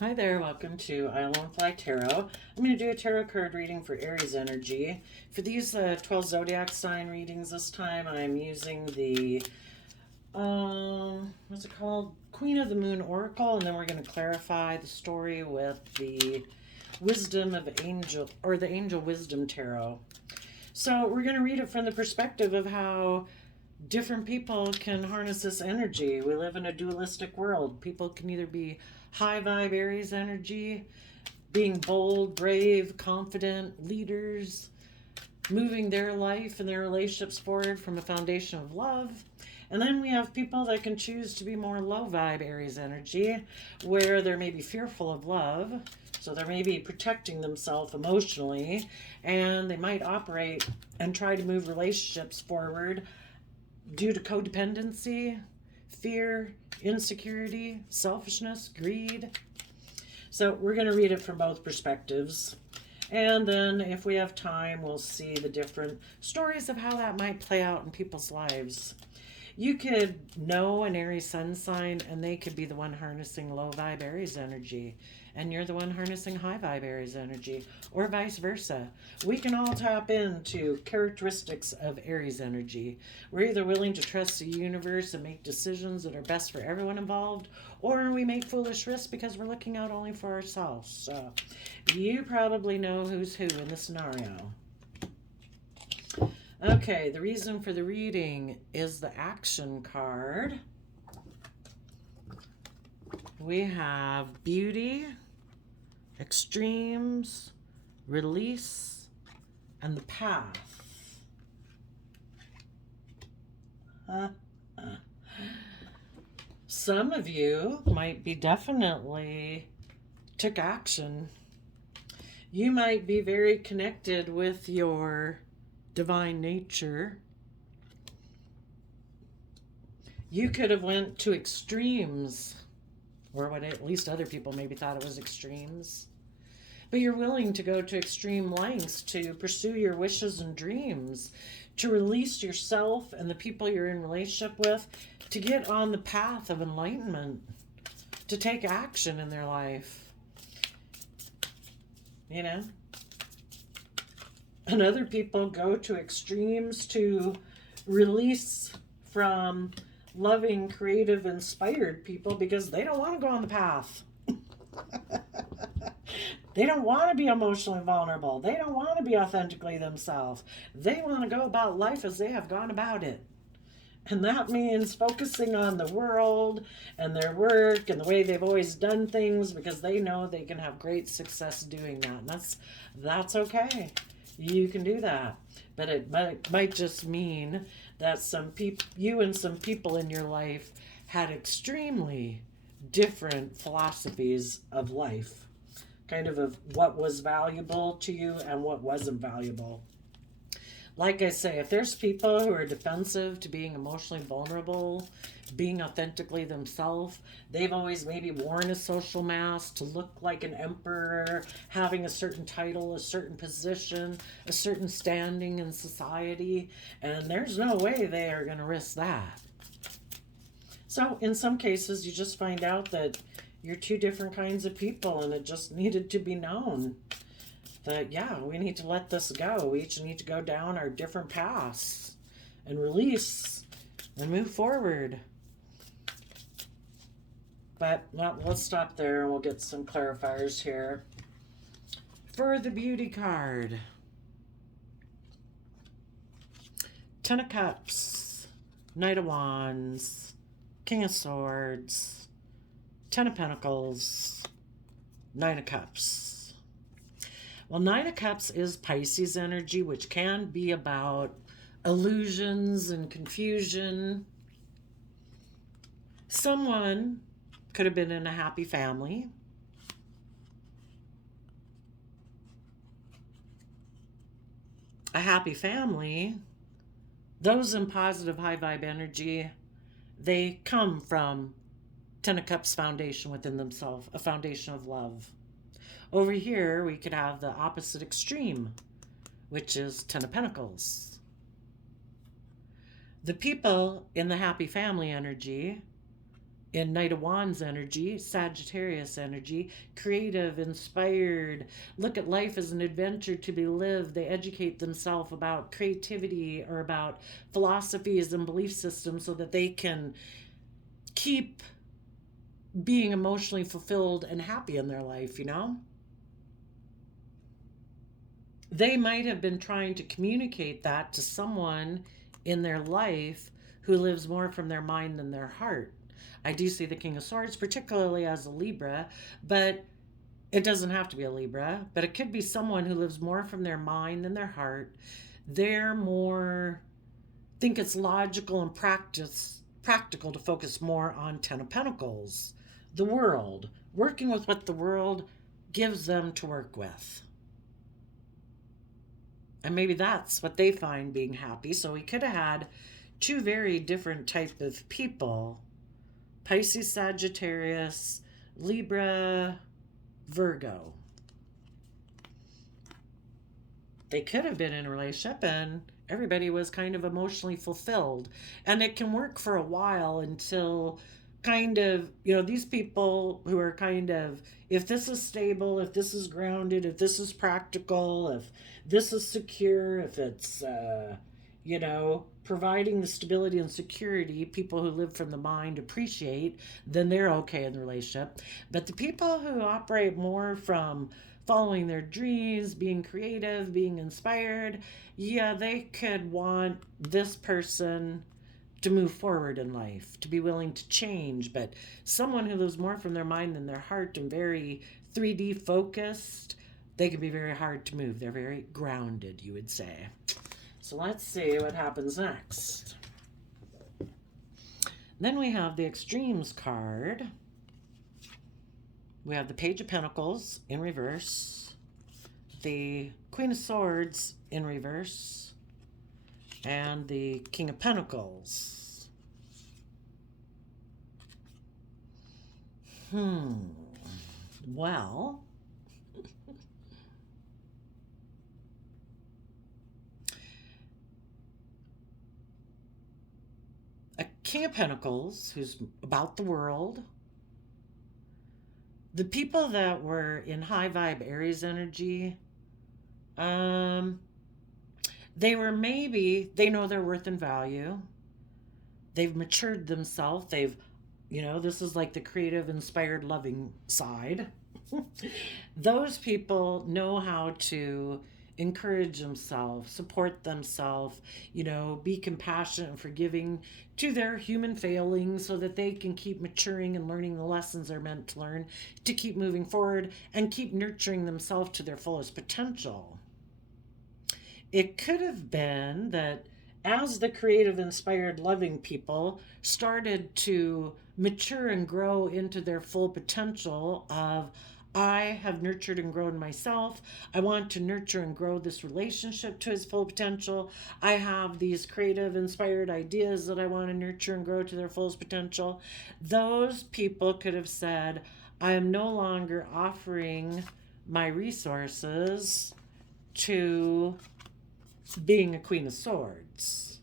Hi there, welcome to Fly Tarot. I'm going to do a tarot card reading for Aries energy. For these 12 zodiac sign readings this time, I'm using the, what's it called? Queen of the Moon Oracle, and then we're going to clarify the story with the Wisdom of Angel, or the Angel Wisdom Tarot. So we're going to read it from the perspective of how different people can harness this energy. We live in a dualistic world. People can either be high vibe Aries energy, being bold, brave, confident, leaders, moving their life and their relationships forward from a foundation of love. And then we have people that can choose to be more low vibe Aries energy, where they're maybe fearful of love. So they're maybe protecting themselves emotionally, and they might operate and try to move relationships forward due to codependency, fear, insecurity, selfishness, greed. So we're going to read it from both perspectives. And then if we have time, we'll see the different stories of how that might play out in people's lives. You could know an Aries sun sign and they could be the one harnessing low vibe Aries energy, and you're the one harnessing high vibe Aries energy, or vice versa. We can all tap into characteristics of Aries energy. We're either willing to trust the universe and make decisions that are best for everyone involved, or we make foolish risks because we're looking out only for ourselves. So you probably know who's who in this scenario. Okay, the reason for the reading is the action card. We have beauty, extremes, release, and the path. Some of you might be definitely took action. You might be very connected with your divine nature. You could have went to extremes, or what at least other people maybe thought it was extremes. But you're willing to go to extreme lengths to pursue your wishes and dreams, to release yourself and the people you're in relationship with, to get on the path of enlightenment, to take action in their life. You know? And other people go to extremes to release from loving, creative, inspired people because they don't want to go on the path. They don't want to be emotionally vulnerable. They don't want to be authentically themselves. They want to go about life as they have gone about it. And that means focusing on the world and their work and the way they've always done things because they know they can have great success doing that. And that's okay. You can do that. But it might just mean that you and some people in your life had extremely different philosophies of life, kind of what was valuable to you and what wasn't valuable. Like I say, if there's people who are defensive to being emotionally vulnerable, being authentically themselves, they've always maybe worn a social mask to look like an emperor, having a certain title, a certain position, a certain standing in society, and there's no way they are going to risk that. So in some cases, you just find out that you're two different kinds of people, and it just needed to be known that, yeah, we need to let this go. We each need to go down our different paths and release and move forward. But let's stop there and we'll get some clarifiers here. For the beauty card, Ten of Cups, Knight of Wands, King of Swords, Ten of Pentacles, Nine of Cups. Well, Nine of Cups is Pisces energy, which can be about illusions and confusion. Someone could have been in a happy family. A happy family, those in positive high vibe energy, they come from Ten of Cups foundation within themselves, a foundation of love. Over here, we could have the opposite extreme, which is Ten of Pentacles. The people in the happy family energy in Knight of Wands energy, Sagittarius energy, creative, inspired, look at life as an adventure to be lived. They educate themselves about creativity or about philosophies and belief systems so that they can keep being emotionally fulfilled and happy in their life, you know? They might have been trying to communicate that to someone in their life who lives more from their mind than their heart. I do see the King of Swords, particularly as a Libra, but it doesn't have to be a Libra, but it could be someone who lives more from their mind than their heart. They're more, think it's logical and practical to focus more on Ten of Pentacles, the world, working with what the world gives them to work with. And maybe that's what they find being happy. So we could have had two very different type of people: Pisces, Sagittarius, Libra, Virgo. They could have been in a relationship and everybody was kind of emotionally fulfilled. And it can work for a while until kind of, you know, these people who are kind of, if this is stable, if this is grounded, if this is practical, if this is secure, if it's, you know, providing the stability and security people who live from the mind appreciate, then they're okay in the relationship. But the people who operate more from following their dreams, being creative, being inspired, yeah, they could want this person to move forward in life, to be willing to change. But someone who lives more from their mind than their heart and very 3D focused, they can be very hard to move. They're very grounded, you would say. So let's see what happens next. Then we have the Extremes card. We have the Page of Pentacles in reverse, the Queen of Swords in reverse, and the King of Pentacles. Well, a King of Pentacles who's about the world. The people that were in high vibe Aries energy, they were maybe, they know their worth and value. They've matured themselves. They've, you know, this is like the creative, inspired, loving side. Those people know how to encourage themselves, support themselves, you know, be compassionate and forgiving to their human failings so that they can keep maturing and learning the lessons they're meant to learn to keep moving forward and keep nurturing themselves to their fullest potential. It could have been that as the creative, inspired, loving people started to mature and grow into their full potential of, I have nurtured and grown myself. I want to nurture and grow this relationship to its full potential. I have these creative, inspired ideas that I want to nurture and grow to their fullest potential. Those people could have said, I am no longer offering my resources to being a Queen of Swords,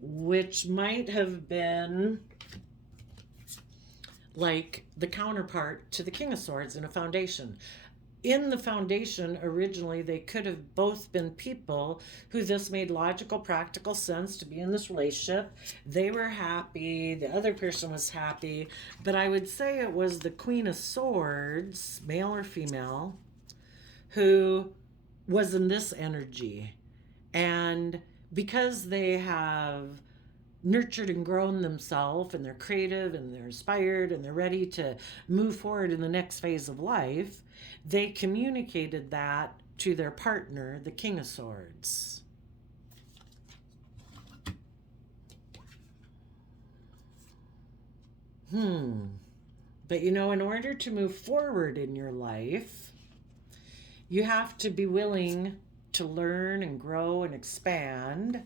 which might have been like the counterpart to the King of Swords in a foundation. In the foundation, originally, they could have both been people who this made logical, practical sense to be in this relationship. They were happy, the other person was happy, but I would say it was the Queen of Swords, male or female, who was in this energy. And because they have nurtured and grown themselves and they're creative and they're inspired and they're ready to move forward in the next phase of life, they communicated that to their partner, the King of Swords. But you know, in order to move forward in your life, you have to be willing to learn and grow and expand.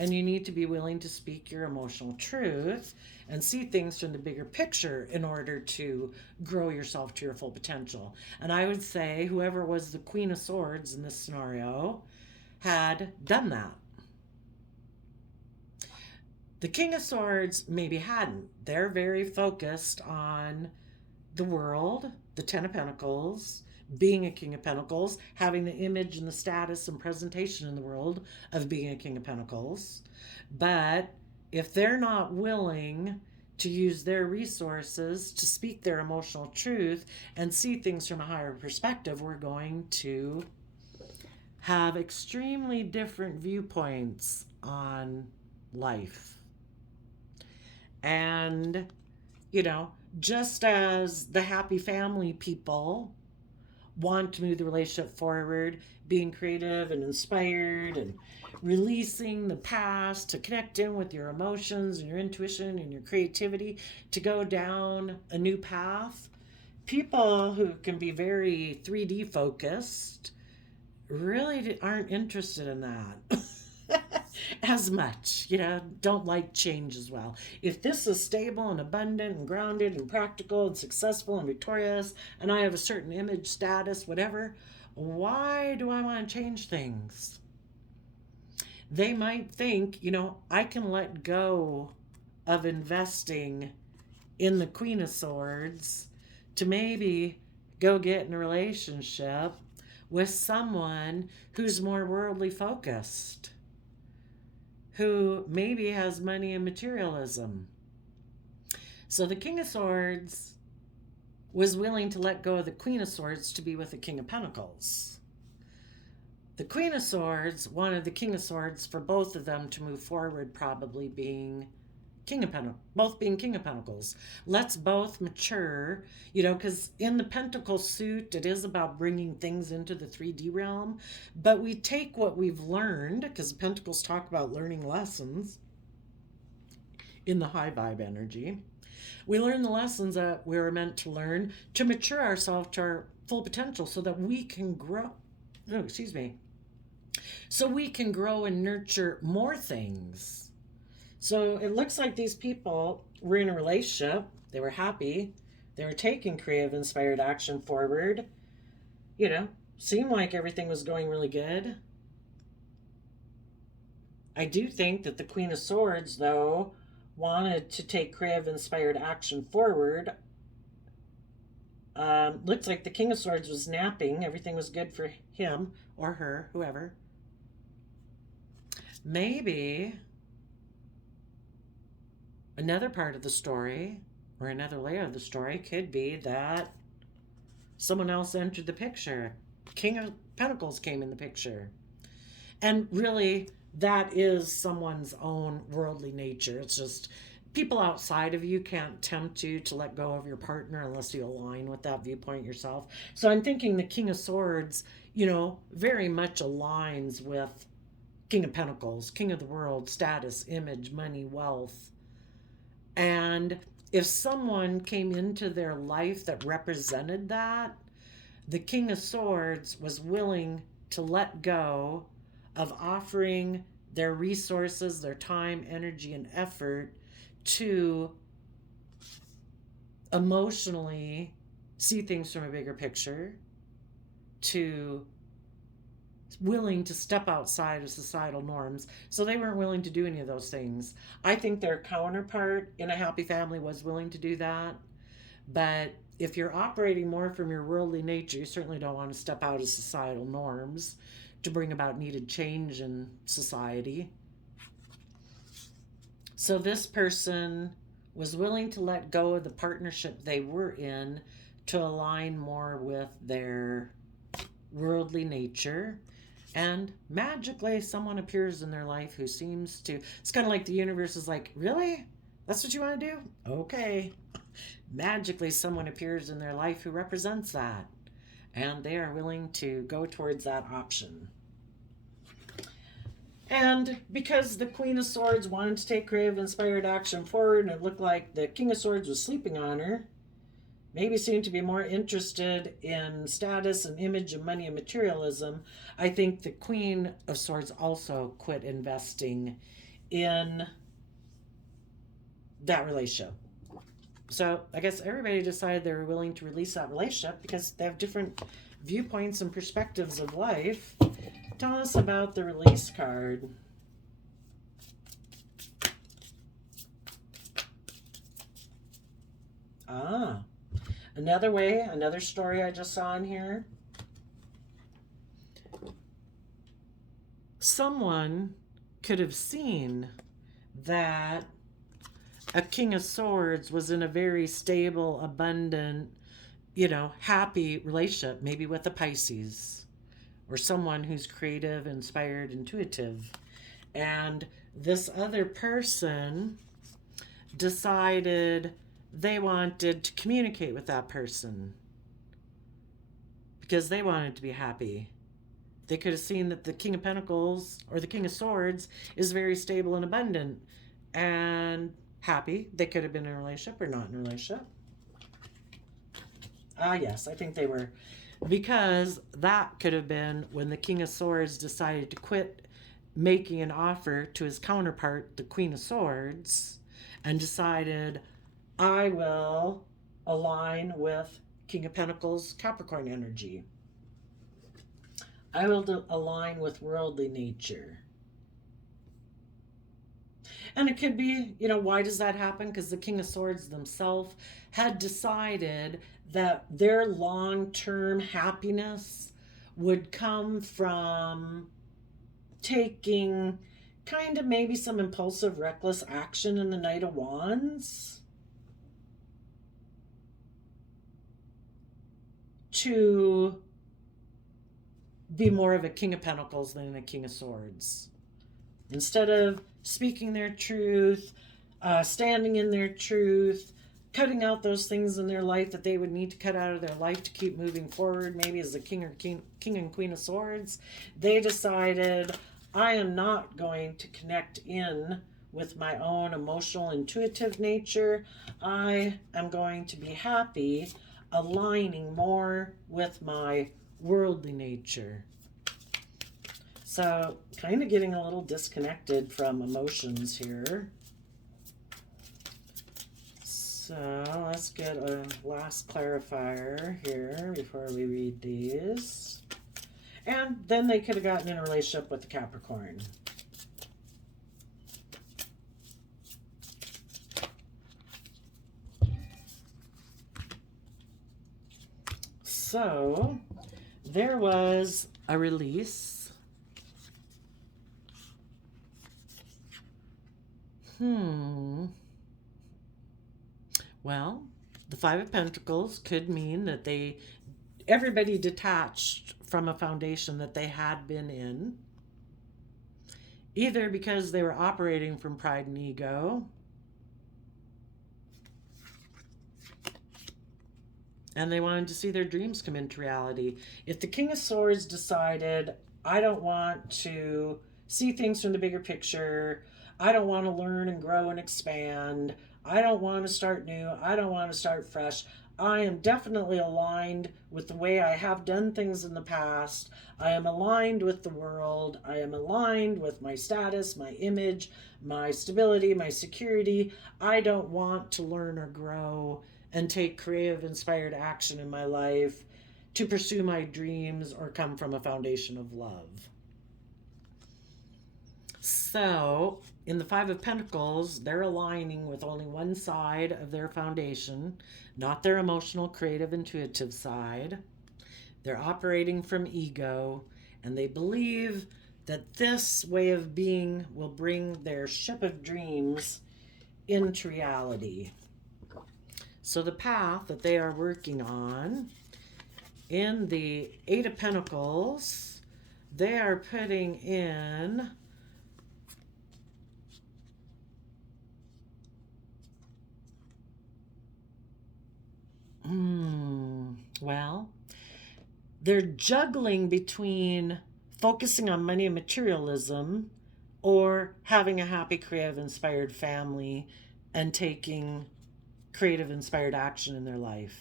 And you need to be willing to speak your emotional truth and see things from the bigger picture in order to grow yourself to your full potential. And I would say whoever was the Queen of Swords in this scenario had done that. The King of Swords maybe hadn't. They're very focused on the world, the Ten of Pentacles, being a King of Pentacles, having the image and the status and presentation in the world of being a King of Pentacles. But if they're not willing to use their resources to speak their emotional truth and see things from a higher perspective, we're going to have extremely different viewpoints on life. And, just as the happy family people want to move the relationship forward, being creative and inspired and releasing the past to connect in with your emotions and your intuition and your creativity to go down a new path, people who can be very 3D focused really aren't interested in that. As much, don't like change as well. If this is stable and abundant and grounded and practical and successful and victorious, and I have a certain image, status, whatever, why do I want to change things? They might think, I can let go of investing in the Queen of Swords to maybe go get in a relationship with someone who's more worldly focused, who maybe has money and materialism. So the King of Swords was willing to let go of the Queen of Swords to be with the King of Pentacles. The Queen of Swords wanted the King of Swords for both of them to move forward, probably being King of Pentacles, both being King of Pentacles. Let's both mature, because in the Pentacle suit, it is about bringing things into the 3D realm. But we take what we've learned, because Pentacles talk about learning lessons in the high vibe energy. We learn the lessons that we were meant to learn to mature ourselves to our full potential so that we can grow. So we can grow and nurture more things. So it looks like these people were in a relationship. They were happy. They were taking creative, inspired action forward. Seemed like everything was going really good. I do think that the Queen of Swords, though, wanted to take creative, inspired action forward. Looks like the King of Swords was napping. Everything was good for him or her, whoever. Maybe another part of the story, or another layer of the story, could be that someone else entered the picture. King of Pentacles came in the picture. And really, that is someone's own worldly nature. It's just people outside of you can't tempt you to let go of your partner unless you align with that viewpoint yourself. So I'm thinking the King of Swords, very much aligns with King of Pentacles, King of the World, status, image, money, wealth. And if someone came into their life that represented that, the King of Swords was willing to let go of offering their resources, their time, energy, and effort to emotionally see things from a bigger picture, to willing to step outside of societal norms. So they weren't willing to do any of those things. I think their counterpart in a happy family was willing to do that. But if you're operating more from your worldly nature, you certainly don't want to step out of societal norms to bring about needed change in society. So this person was willing to let go of the partnership they were in to align more with their worldly nature. And magically, someone appears in their life who seems to... It's kind of like the universe is like, really? That's what you want to do? Okay. Magically, someone appears in their life who represents that. And they are willing to go towards that option. And because the Queen of Swords wanted to take creative, inspired action forward, and it looked like the King of Swords was sleeping on her, maybe seemed to be more interested in status and image and money and materialism, I think the Queen of Swords also quit investing in that relationship. So I guess everybody decided they were willing to release that relationship because they have different viewpoints and perspectives of life. Tell us about the release card. Ah, another way, another story I just saw in here. Someone could have seen that a King of Swords was in a very stable, abundant, happy relationship, maybe with a Pisces or someone who's creative, inspired, intuitive. And this other person decided they wanted to communicate with that person because they wanted to be happy. They could have seen that the King of Pentacles or the King of Swords is very stable and abundant and happy. They could have been in a relationship or not in a relationship. Ah, yes, I think they were. Because that could have been when the King of Swords decided to quit making an offer to his counterpart, the Queen of Swords, and decided, I will align with King of Pentacles, Capricorn energy. I will align with worldly nature. And it could be, why does that happen? Because the King of Swords themselves had decided that their long-term happiness would come from taking kind of maybe some impulsive, reckless action in the Knight of Wands to be more of a King of Pentacles than a King of Swords. Instead of speaking their truth, standing in their truth, cutting out those things in their life that they would need to cut out of their life to keep moving forward, maybe as a king and queen of swords, they decided, I am not going to connect in with my own emotional, intuitive nature. I am going to be happy aligning more with my worldly nature. So, kind of getting a little disconnected from emotions here. So, let's get a last clarifier here before we read these. And then they could have gotten in a relationship with the Capricorn. So, there was a release. Well, the Five of Pentacles could mean that everybody detached from a foundation that they had been in, either because they were operating from pride and ego, and they wanted to see their dreams come into reality. If the King of Swords decided, I don't want to see things from the bigger picture, I don't want to learn and grow and expand, I don't want to start new, I don't want to start fresh, I am definitely aligned with the way I have done things in the past, I am aligned with the world, I am aligned with my status, my image, my stability, my security, I don't want to learn or grow and take creative, inspired action in my life to pursue my dreams or come from a foundation of love. So, in the Five of Pentacles, they're aligning with only one side of their foundation, not their emotional, creative, intuitive side. They're operating from ego, and they believe that this way of being will bring their ship of dreams into reality. So the path that they are working on in the Eight of Pentacles, they are putting in well, they're juggling between focusing on money and materialism or having a happy, creative, inspired family and taking creative, inspired action in their life.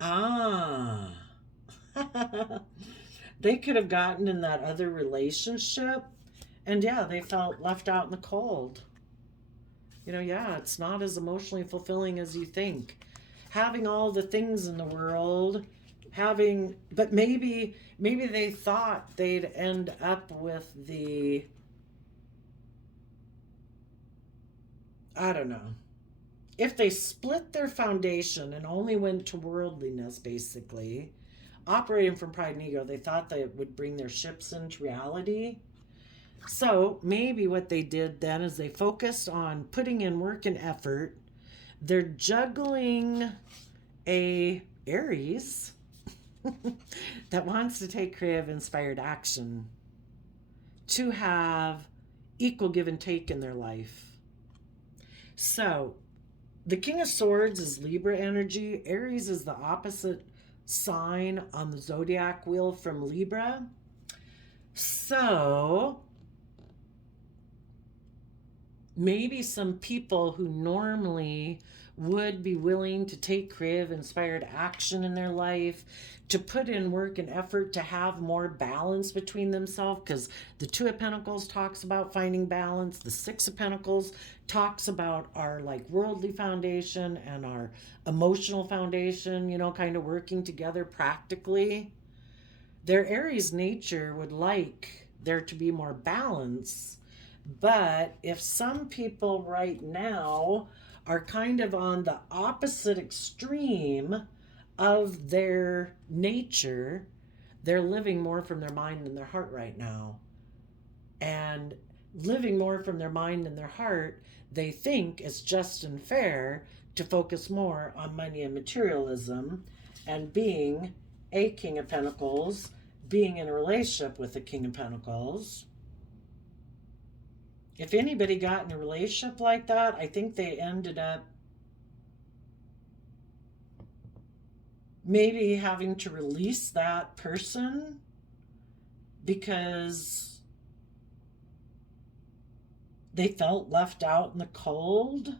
Ah. They could have gotten in that other relationship and yeah, they felt left out in the cold. It's not as emotionally fulfilling as you think. Having all the things in the world, but maybe they thought they'd end up with the I don't know. If they split their foundation and only went to worldliness, basically, operating from pride and ego, they thought that it would bring their ships into reality. So maybe what they did then is they focused on putting in work and effort. They're juggling a Aries that wants to take creative, inspired action to have equal give and take in their life. So the King of Swords is Libra energy. Aries is the opposite sign on the zodiac wheel from Libra. So maybe some people who normally would be willing to take creative, inspired action in their life, to put in work and effort to have more balance between themselves, because the Two of Pentacles talks about finding balance. The Six of Pentacles talks about our like worldly foundation and our emotional foundation, you know, kind of working together practically. Their Aries nature would like there to be more balance. But if some people right now are kind of on the opposite extreme of their nature, they're living more from their mind and their heart right now. And living more from their mind and their heart, they think it's just and fair to focus more on money and materialism, and being a King of Pentacles, being in a relationship with the King of Pentacles. If anybody got in a relationship like that, I think they ended up maybe having to release that person because they felt left out in the cold.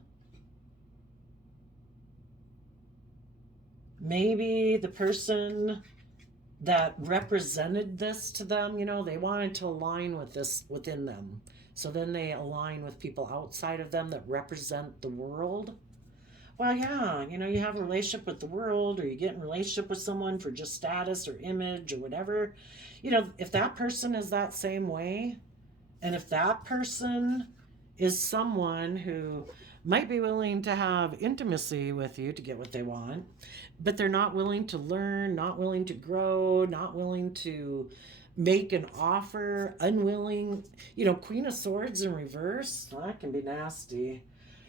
Maybe the person that represented this to them, you know, they wanted to align with this within them. So then they align with people outside of them that represent the world. Well, yeah, you know, you have a relationship with the world, or you get in a relationship with someone for just status or image or whatever. You know, if that person is that same way, and if that person is someone who might be willing to have intimacy with you to get what they want, but they're not willing to learn, not willing to grow, not willing to make an offer, unwilling, you know, Queen of Swords in reverse, well, that can be nasty.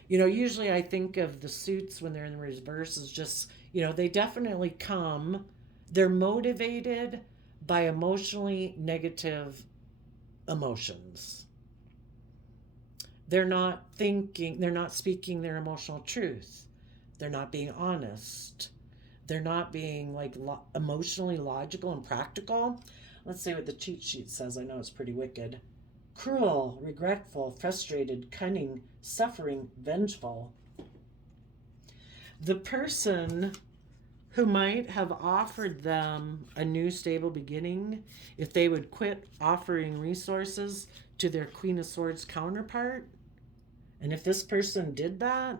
You know, usually I think of the suits when they're in reverse as just, you know, they definitely come, they're motivated by emotionally negative emotions. They're not thinking, they're not speaking their emotional truth. They're not being honest. They're not being like emotionally logical and practical. Let's see what the cheat sheet says. I know it's pretty wicked. Cruel, regretful, frustrated, cunning, suffering, vengeful. The person who might have offered them a new stable beginning, if they would quit offering resources to their Queen of Swords counterpart, and if this person did that,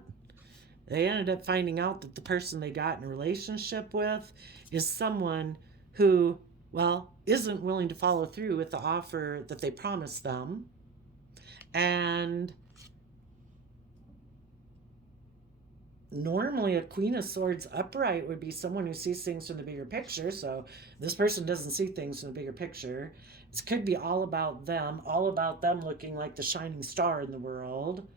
they ended up finding out that the person they got in a relationship with is someone who, well, isn't willing to follow through with the offer that they promised them. And normally a Queen of Swords upright would be someone who sees things from the bigger picture. So this person doesn't see things from the bigger picture. It could be all about them looking like the shining star in the world,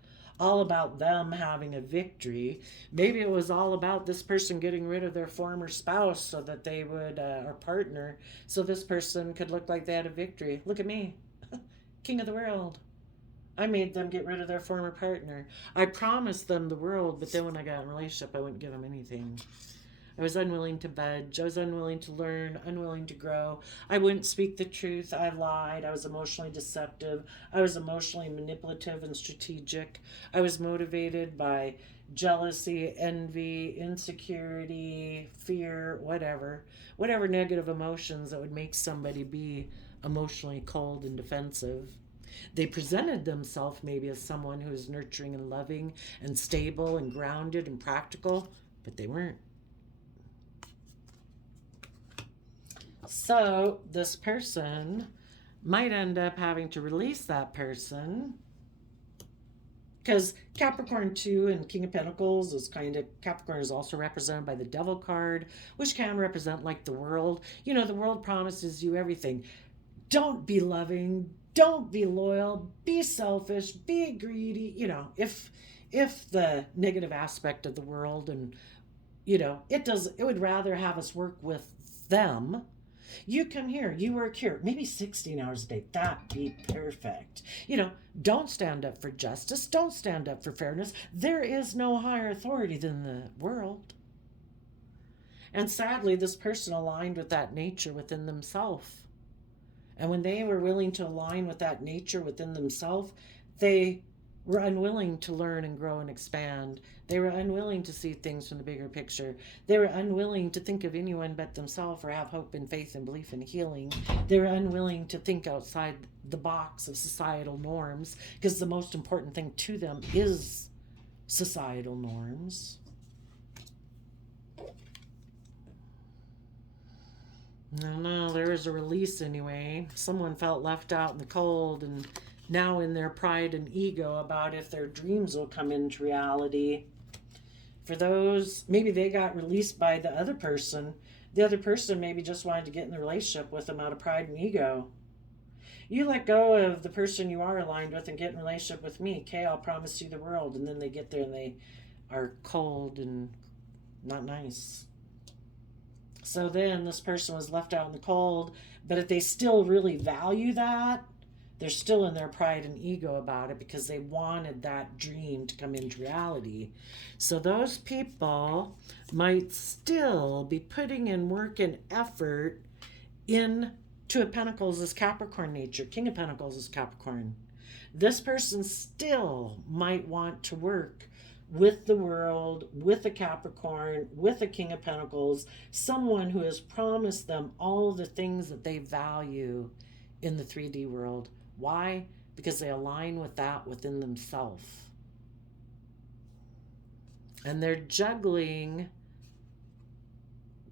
all about them having a victory. Maybe it was all about this person getting rid of their former spouse so that they would, or partner, so this person could look like they had a victory. Look at me, king of the world. I made them get rid of their former partner. I promised them the world, but then when I got in a relationship, I wouldn't give them anything. I was unwilling to budge. I was unwilling to learn, unwilling to grow. I wouldn't speak the truth. I lied. I was emotionally deceptive. I was emotionally manipulative and strategic. I was motivated by jealousy, envy, insecurity, fear, whatever negative emotions that would make somebody be emotionally cold and defensive. They presented themselves maybe as someone who is nurturing and loving and stable and grounded and practical, but they weren't. So this person might end up having to release that person Because Capricorn 2 and King of Pentacles is kind of, Capricorn is also represented by the Devil card, which can represent like the world. The world promises you everything. Don't be loving, don't be loyal, be selfish, be greedy. If the negative aspect of the world, and it would rather have us work with them. You come here, you work here, maybe 16 hours a day. That'd be perfect. Don't stand up for justice. Don't stand up for fairness. There is no higher authority than the world. And sadly, this person aligned with that nature within themselves. And when they were willing to align with that nature within themselves, they were unwilling to learn and grow and expand. They were unwilling to see things from the bigger picture. They were unwilling to think of anyone but themselves or have hope and faith and belief in healing. They were unwilling to think outside the box of societal norms, because the most important thing to them is societal norms. No, there was a release anyway. Someone felt left out in the cold, and now in their pride and ego about if their dreams will come into reality. For those, maybe they got released by the other person. The other person maybe just wanted to get in the relationship with them out of pride and ego. You let go of the person you are aligned with and get in a relationship with me. Okay, I'll promise you the world. And then they get there and they are cold and not nice. So then this person was left out in the cold, but if they still really value that, they're still in their pride and ego about it because they wanted that dream to come into reality. So those people might still be putting in work and effort in Two of Pentacles is Capricorn nature. King of Pentacles is Capricorn. This person still might want to work with the world, with a Capricorn, with a King of Pentacles, someone who has promised them all the things that they value in the 3D world. Why? Because they align with that within themselves. And they're juggling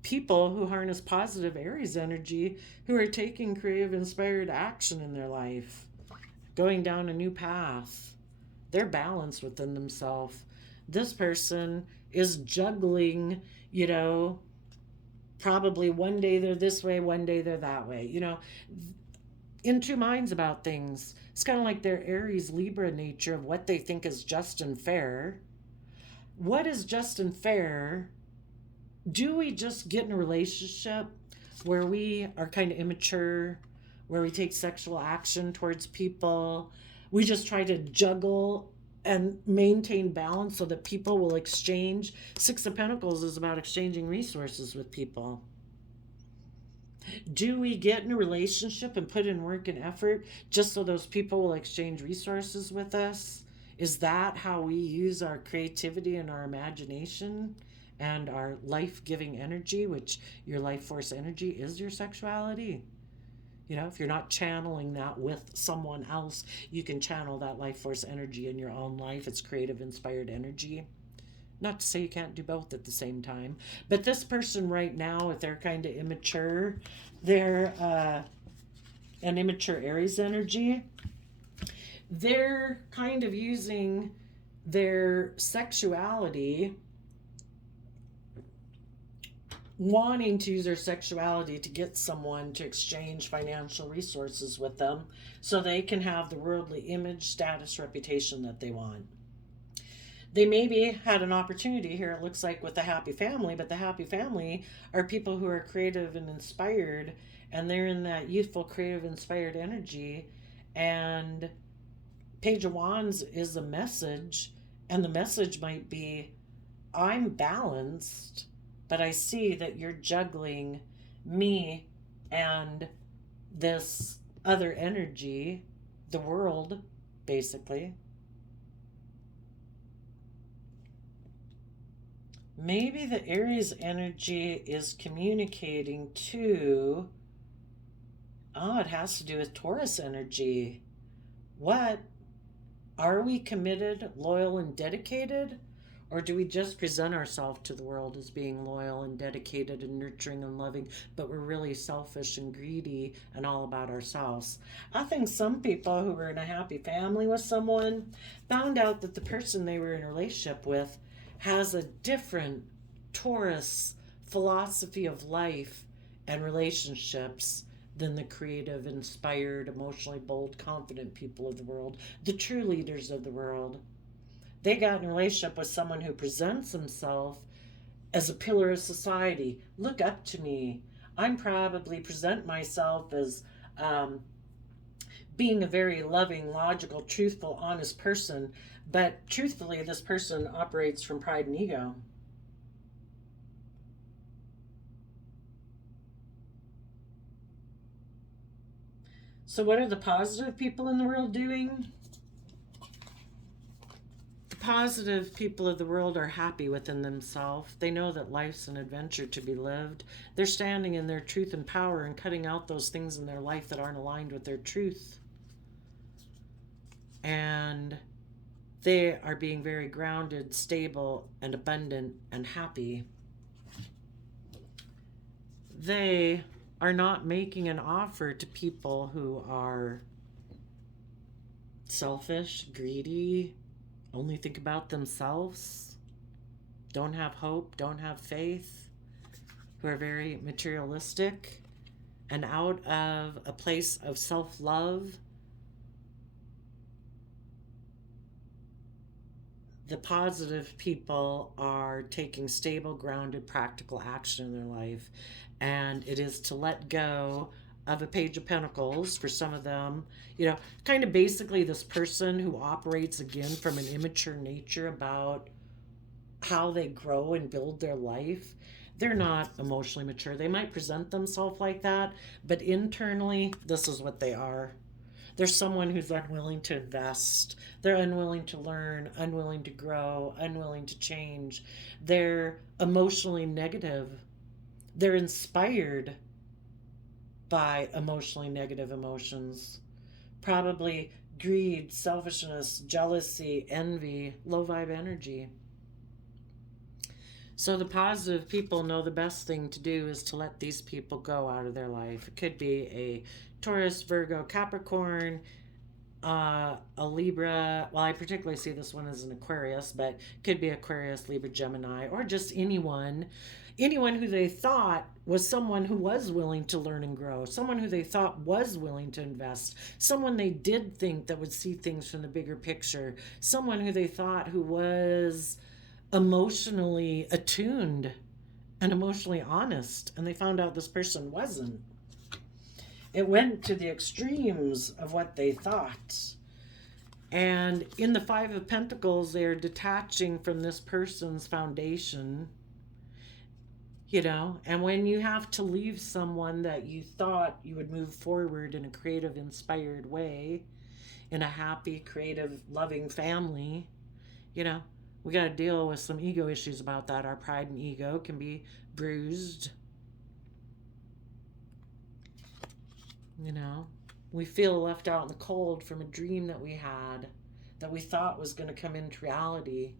people who harness positive Aries energy, who are taking creative, inspired action in their life, going down a new path. They're balanced within themselves. This person is juggling, probably one day they're this way, one day they're that way, in two minds about things. It's kind of like their Aries Libra nature of what they think is just and fair. What is just and fair? Do we just get in a relationship where we are kind of immature, where we take sexual action towards people? We just try to juggle and maintain balance so that people will exchange. Six of Pentacles is about exchanging resources with people. Do we get in a relationship and put in work and effort just so those people will exchange resources with us? Is that how we use our creativity and our imagination and our life-giving energy, which your life force energy is your sexuality? If you're not channeling that with someone else, you can channel that life force energy in your own life. It's creative, inspired energy. Not to say you can't do both at the same time. But this person right now, if they're kind of immature, they're an immature Aries energy. They're kind of using their sexuality, wanting to use their sexuality to get someone to exchange financial resources with them so they can have the worldly image, status, reputation that they want. They maybe had an opportunity here, it looks like, with the happy family, but the happy family are people who are creative and inspired, and they're in that youthful, creative, inspired energy. And Page of Wands is a message, and the message might be, I'm balanced, but I see that you're juggling me and this other energy, the world, basically. Maybe the Aries energy is communicating to, it has to do with Taurus energy. What? Are we committed, loyal, and dedicated? Or do we just present ourselves to the world as being loyal and dedicated and nurturing and loving, but we're really selfish and greedy and all about ourselves? I think some people who were in a happy family with someone found out that the person they were in a relationship with has a different Taurus philosophy of life and relationships than the creative, inspired, emotionally bold, confident people of the world, the true leaders of the world. They got in a relationship with someone who presents himself as a pillar of society. Look up to me. I'm probably present myself as being a very loving, logical, truthful, honest person, but truthfully, this person operates from pride and ego. So, what are the positive people in the world doing? The positive people of the world are happy within themselves. They know that life's an adventure to be lived. They're standing in their truth and power and cutting out those things in their life that aren't aligned with their truth. And they are being very grounded, stable, and abundant and happy. They are not making an offer to people who are selfish, greedy, only think about themselves, don't have hope, don't have faith, who are very materialistic and out of a place of self-love. The positive people are taking stable, grounded, practical action in their life, and it is to let go of a page of pentacles for some of them. Kind of basically this person who operates again from an immature nature about how they grow and build their life. They're not emotionally mature. They might present themselves like that, but internally, this is what they are. They're someone who's unwilling to invest. They're unwilling to learn, unwilling to grow, unwilling to change. They're emotionally negative. They're inspired by emotionally negative emotions. Probably greed, selfishness, jealousy, envy, low vibe energy. So the positive people know the best thing to do is to let these people go out of their life. It could be a Taurus, Virgo, Capricorn, a Libra. Well, I particularly see this one as an Aquarius, but could be Aquarius, Libra, Gemini, or just anyone who they thought was someone who was willing to learn and grow, someone who they thought was willing to invest, someone they did think that would see things from the bigger picture, someone who they thought who was emotionally attuned and emotionally honest, and they found out this person wasn't. It went to the extremes of what they thought. And in the Five of Pentacles, they're detaching from this person's foundation. And when you have to leave someone that you thought you would move forward in a creative, inspired way, in a happy, creative, loving family, we got to deal with some ego issues about that. Our pride and ego can be bruised. We feel left out in the cold from a dream that we had that we thought was going to come into reality.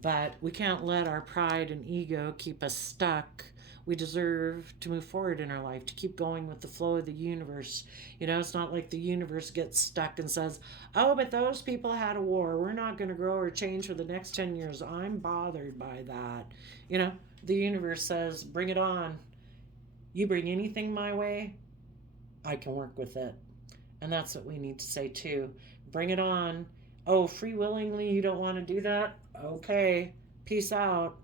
But we can't let our pride and ego keep us stuck. We deserve to move forward in our life, to keep going with the flow of the universe. It's not like the universe gets stuck and says, oh, but those people had a war. We're not going to grow or change for the next 10 years. I'm bothered by that. The universe says, bring it on. You bring anything my way, I can work with it. And that's what we need to say too. Bring it on. Oh, free willingly, you don't want to do that? Okay, peace out.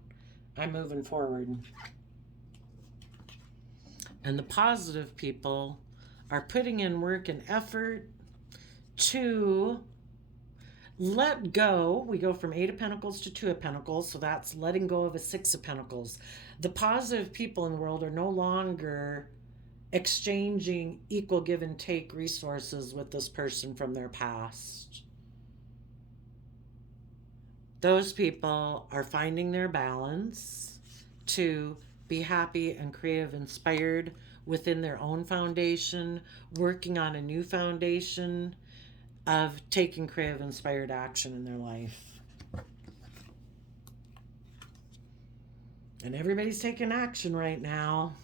I'm moving forward. And the positive people are putting in work and effort to let go. We go from 8 of Pentacles to 2 of Pentacles, so that's letting go of a 6 of Pentacles. The positive people in the world are no longer exchanging equal give and take resources with this person from their past. Those people are finding their balance to be happy and creative, inspired within their own foundation, working on a new foundation of taking creative, inspired action in their life. And everybody's taking action right now.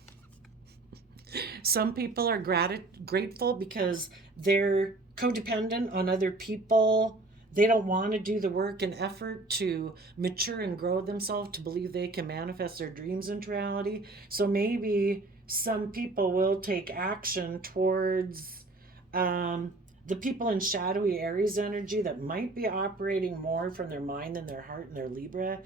Some people are grateful because they're codependent on other people. They don't want to do the work and effort to mature and grow themselves to believe they can manifest their dreams into reality. So maybe some people will take action towards the people in shadowy Aries energy that might be operating more from their mind than their heart and their Libra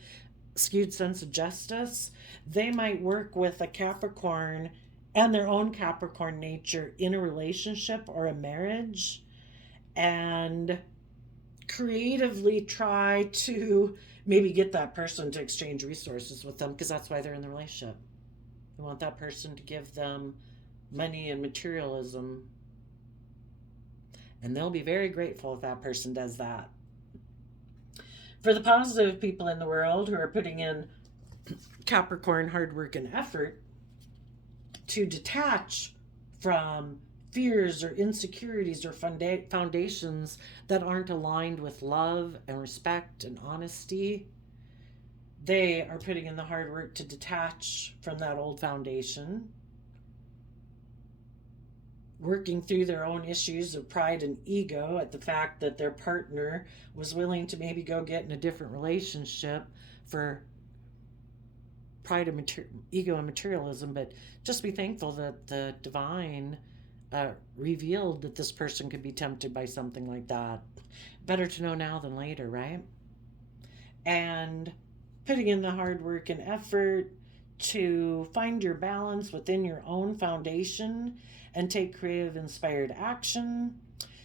skewed sense of justice. They might work with a Capricorn and their own Capricorn nature in a relationship or a marriage and creatively try to maybe get that person to exchange resources with them because that's why they're in the relationship. They want that person to give them money and materialism. And they'll be very grateful if that person does that. For the positive people in the world who are putting in Capricorn hard work and effort to detach from fears or insecurities or foundations that aren't aligned with love and respect and honesty, they are putting in the hard work to detach from that old foundation, working through their own issues of pride and ego at the fact that their partner was willing to maybe go get in a different relationship for pride and ego and materialism. But just be thankful that the divine revealed that this person could be tempted by something like that. Better to know now than later, right? And putting in the hard work and effort to find your balance within your own foundation and take creative, inspired action.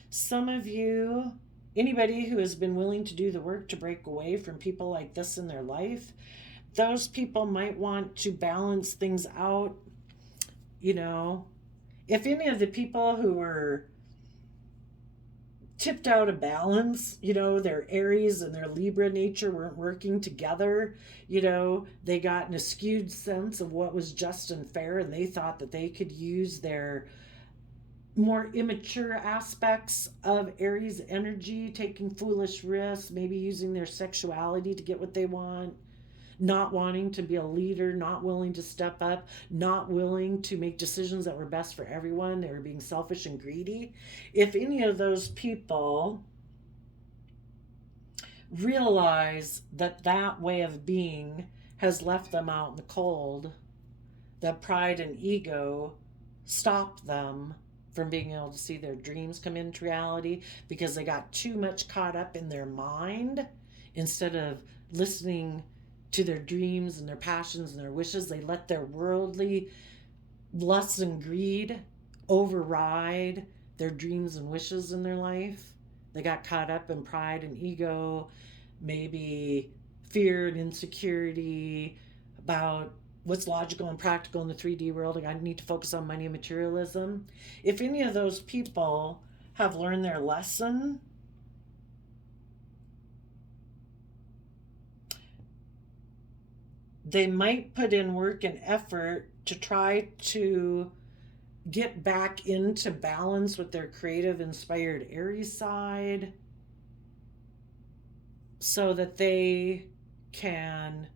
Some of you, anybody who has been willing to do the work to break away from people like this in their life, those people might want to balance things out. You know, if any of the people who were tipped out of balance, their Aries and their Libra nature weren't working together, they got an skewed sense of what was just and fair, and they thought that they could use their more immature aspects of Aries energy, taking foolish risks, maybe using their sexuality to get what they want, not wanting to be a leader, not willing to step up, not willing to make decisions that were best for everyone. They were being selfish and greedy. If any of those people realize that that way of being has left them out in the cold, that pride and ego stop them from being able to see their dreams come into reality because they got too much caught up in their mind instead of listening to their dreams and their passions and their wishes. They let their worldly lust and greed override their dreams and wishes in their life. They got caught up in pride and ego, maybe fear and insecurity about what's logical and practical in the 3D world. I need to focus on money and materialism. If any of those people have learned their lesson, they might put in work and effort to try to get back into balance with their creative, inspired Aries side so that they can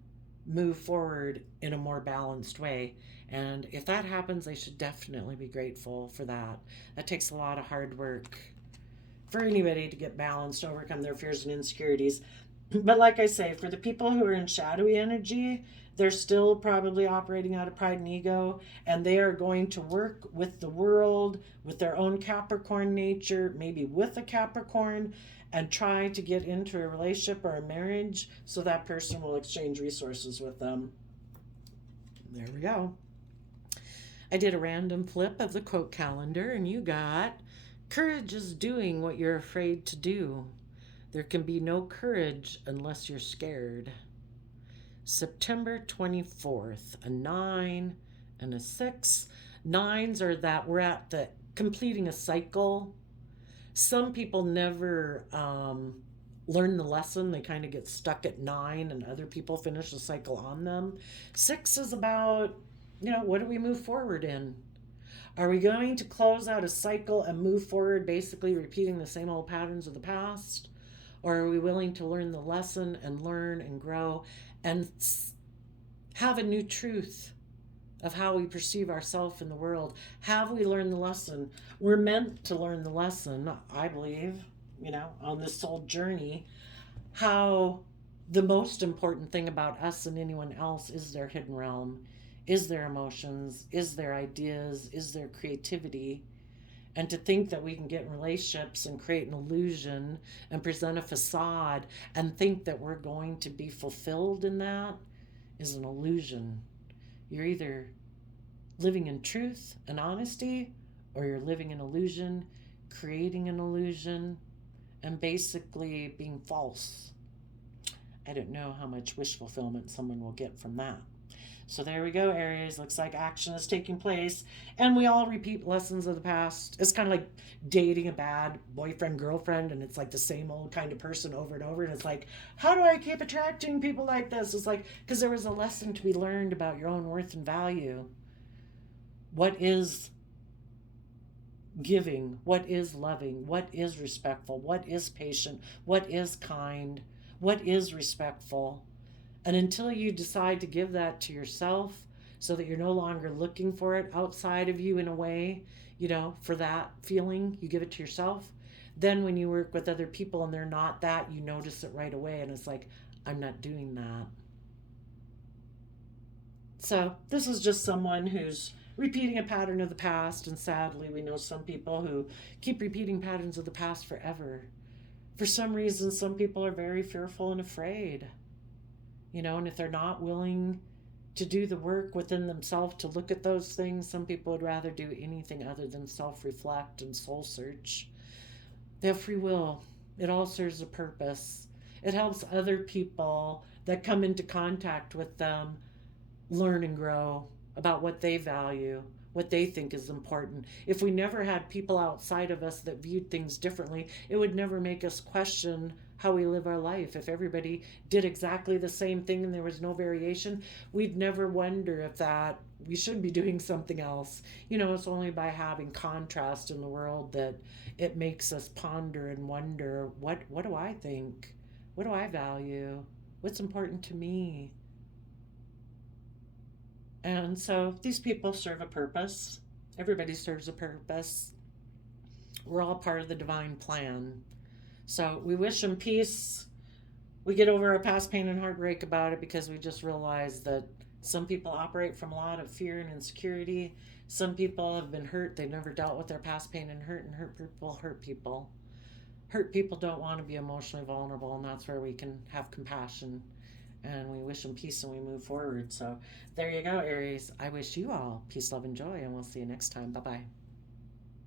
move forward in a more balanced way. And if that happens, they should definitely be grateful for that. That takes a lot of hard work for anybody to get balanced, overcome their fears and insecurities. But like I say, for the people who are in shadowy energy, they're still probably operating out of pride and ego, and they are going to work with the world, with their own Capricorn nature, maybe with a Capricorn, and try to get into a relationship or a marriage so that person will exchange resources with them. There we go. I did a random flip of the quote calendar, and you got, courage is doing what you're afraid to do. There can be no courage unless you're scared. September 24th, a 9 and a 6. Nines are that we're at the completing a cycle. Some people never learn the lesson. They kind of get stuck at 9 and other people finish the cycle on them. 6 is about, what do we move forward in? Are we going to close out a cycle and move forward, basically repeating the same old patterns of the past? Or are we willing to learn the lesson and learn and grow and have a new truth of how we perceive ourselves in the world? Have we learned the lesson? We're meant to learn the lesson, I believe, on this soul journey, how the most important thing about us and anyone else is their hidden realm, is their emotions, is their ideas, is their creativity. And to think that we can get in relationships and create an illusion and present a facade and think that we're going to be fulfilled in that is an illusion. You're either living in truth and honesty, or you're living in illusion, creating an illusion, and basically being false. I don't know how much wish fulfillment someone will get from that. So there we go, Aries. Looks like action is taking place. And we all repeat lessons of the past. It's kind of like dating a bad boyfriend, girlfriend, and it's like the same old kind of person over and over. And it's like, how do I keep attracting people like this? It's like, because there was a lesson to be learned about your own worth and value. What is giving? What is loving? What is respectful? What is patient? What is kind? What is respectful? And until you decide to give that to yourself so that you're no longer looking for it outside of you in a way, for that feeling, you give it to yourself. Then when you work with other people and they're not that, you notice it right away. And it's like, I'm not doing that. So this is just someone who's repeating a pattern of the past. And sadly, we know some people who keep repeating patterns of the past forever. For some reason, some people are very fearful and afraid. And if they're not willing to do the work within themselves to look at those things, some people would rather do anything other than self-reflect and soul search. They have free will. It all serves a purpose. It helps other people that come into contact with them learn and grow about what they value, what they think is important. If we never had people outside of us that viewed things differently, it would never make us question how we live our life. If everybody did exactly the same thing and there was no variation, we'd never wonder if that we should be doing something else. It's only by having contrast in the world that it makes us ponder and wonder, what do I think? What do I value? What's important to me? And so these people serve a purpose. Everybody serves a purpose. We're all part of the divine plan. So we wish them peace. We get over our past pain and heartbreak about it because we just realize that some people operate from a lot of fear and insecurity. Some people have been hurt. They've never dealt with their past pain and hurt people hurt people. Hurt people don't want to be emotionally vulnerable, and that's where we can have compassion. And we wish them peace and we move forward. So there you go, Aries. I wish you all peace, love, and joy, and we'll see you next time. Bye-bye.